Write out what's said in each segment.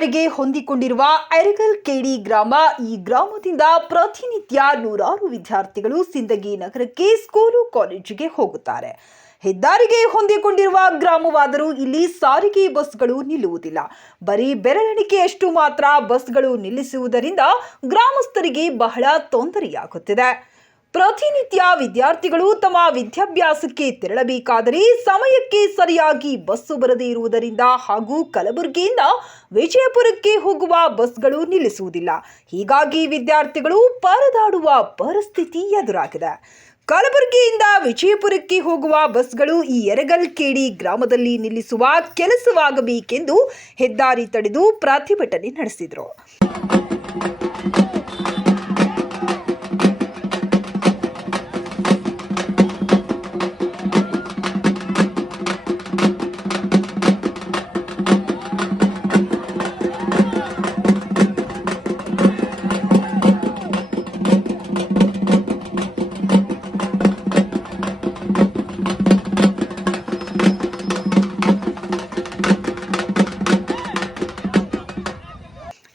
ಹೆದ್ದಾರಿಗೆ ಹೊಂದಿಕೊಂಡಿರುವ ಐರಗಲ್ ಕೇಡಿ ಗ್ರಾಮ. ಈ ಗ್ರಾಮದಿಂದ ಪ್ರತಿನಿತ್ಯ ನೂರಾರು ವಿದ್ಯಾರ್ಥಿಗಳು ಸಿಂದಗಿ ನಗರಕ್ಕೆ ಸ್ಕೂಲು ಕಾಲೇಜಿಗೆ ಹೋಗುತ್ತಾರೆ. ಹೆದ್ದಾರಿಗೆ ಹೊಂದಿಕೊಂಡಿರುವ ಗ್ರಾಮವಾದರೂ ಇಲ್ಲಿ ಸಾರಿಗೆ ಬಸ್ಗಳು ನಿಲ್ಲುವುದಿಲ್ಲ. ಬರೀ ಬೆರಳೆಣಿಕೆಯಷ್ಟು ಮಾತ್ರ ಬಸ್ಗಳು ನಿಲ್ಲಿಸುವುದರಿಂದ ಗ್ರಾಮಸ್ಥರಿಗೆ ಬಹಳ ತೊಂದರೆಯಾಗುತ್ತಿದೆ. ಪ್ರತಿನಿತ್ಯ ವಿದ್ಯಾರ್ಥಿಗಳು ತಮ್ಮ ವಿದ್ಯಾಭ್ಯಾಸಕ್ಕೆ ತೆರಳಬೇಕಾದರೆ ಸಮಯಕ್ಕೆ ಸರಿಯಾಗಿ ಬಸ್ಸು ಬರದೇ ಇರುವುದರಿಂದ ಹಾಗೂ ಕಲಬುರಗಿಯಿಂದ ವಿಜಯಪುರಕ್ಕೆ ಹೋಗುವ ಬಸ್ಗಳು ನಿಲ್ಲಿಸುವುದಿಲ್ಲ. ಹೀಗಾಗಿ ವಿದ್ಯಾರ್ಥಿಗಳು ಪರದಾಡುವ ಪರಿಸ್ಥಿತಿ ಎದುರಾಗಿದೆ. ಕಲಬುರಗಿಯಿಂದ ವಿಜಯಪುರಕ್ಕೆ ಹೋಗುವ ಬಸ್ಗಳು ಈ ಯರಗಲ್ ಕೇಡಿ ಗ್ರಾಮದಲ್ಲಿ ನಿಲ್ಲಿಸುವ ಕೆಲಸವಾಗಬೇಕೆಂದು ಹೆದ್ದಾರಿ ತಡೆದು ಪ್ರತಿಭಟನೆ ನಡೆಸಿದರು.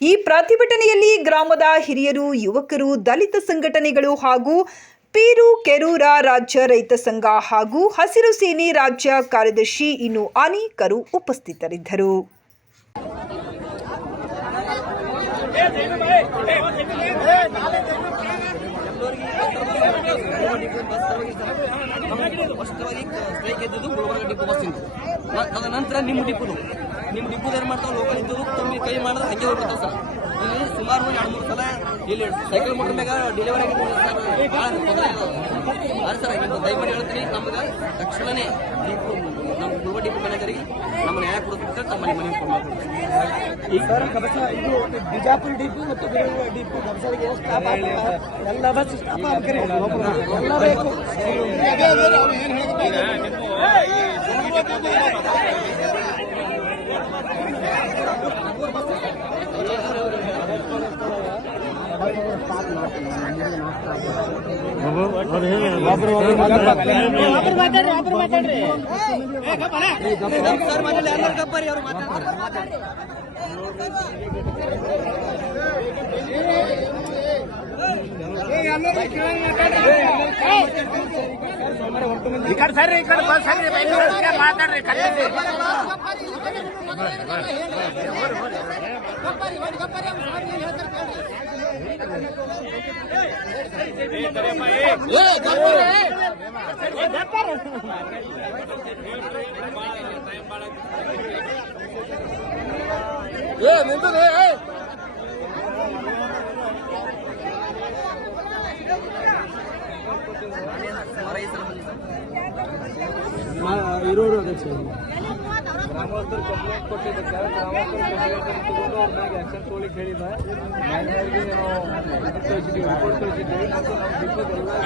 ಈ ಪ್ರತಿಭಟನೆಯಲ್ಲಿ ಗ್ರಾಮದ ಹಿರಿಯರು, ಯುವಕರು, ದಲಿತ ಸಂಘಟನೆಗಳು ಹಾಗೂ ಪೀರು ಕೆರೂರ ರಾಜ್ಯ ರೈತ ಸಂಘ ಹಾಗೂ ಹಸಿರು ಸೇನೆ ರಾಜ್ಯ ಕಾರ್ಯದರ್ಶಿ ಇನ್ನು ಅನೇಕರು ಉಪಸ್ಥಿತರಿದ್ದರು. ತದನಂತರ ನಿಮ್ಮ ಡಿಪೋದ ಏನು ಮಾಡ್ತಾವೆ, ಲೋಕಲ್ ಇದ್ದು ತುಂಬಿ ಕೈ ಮಾಡಿದ್ರೆ ಹಂಗೆ ಹೋಗ್ಬಿಡ್ತಾವೆ ಸರ್. ಇಲ್ಲಿ ಸುಮಾರು 2-3 ಸಲ ಇಲ್ಲಿ ಸೈಕಲ್ ಮೋಟರ್ ಮ್ಯಾಗ ಡೆಲಿವರಿ ಆಗಿದ್ದು ಸರ್. ಇಂದು ದಯಮಾಡಿ ಹೇಳ್ತೀನಿ, ನಮ್ಗೆ ತಕ್ಷಣನೇ ಡಿಪೋ ನಮ್ಮ ಗುಲ್ಬರ್ಗ ಡಿಪೋ ಮ್ಯಾನೇಜರಿಗೆ ನಮ್ಮ ನ್ಯಾಯ ಕೊಡಿಸ್ಬಿಟ್ರೆ ತಮ್ಮ ಮನೆ ಫೋನ್ ಮಾಡ್ತೀವಿ. ಇದು ಬಿಜಾಪುರ ಡಿಪೋ ಮತ್ತು ಡಿಪೋ ಗಮಸರಿಗೆ ಎಲ್ಲ ಬಸ್ ಸ್ಟಾಪ್ ಎಲ್ಲ ಬೇಕು. ಮಾತಾಡ್ರಿ ಇರೋರು ಗ್ರಾಮಸ್ಥರು ಕಂಪ್ಲೇಂಟ್ ಕೊಟ್ಟಿದ್ದಕ್ಕೆ ತಗೊಂಡು ಅವ್ರ ಮ್ಯಾಗ ಆಕ್ಷನ್ ತಗೊಳ್ಳಿಕ್ಕೆ ಹೇಳಿಲ್ಲ. ರಿಪೋರ್ಟ್ ಕಳಿಸಿದ್ದೀವಿ ಮತ್ತು ನಾವು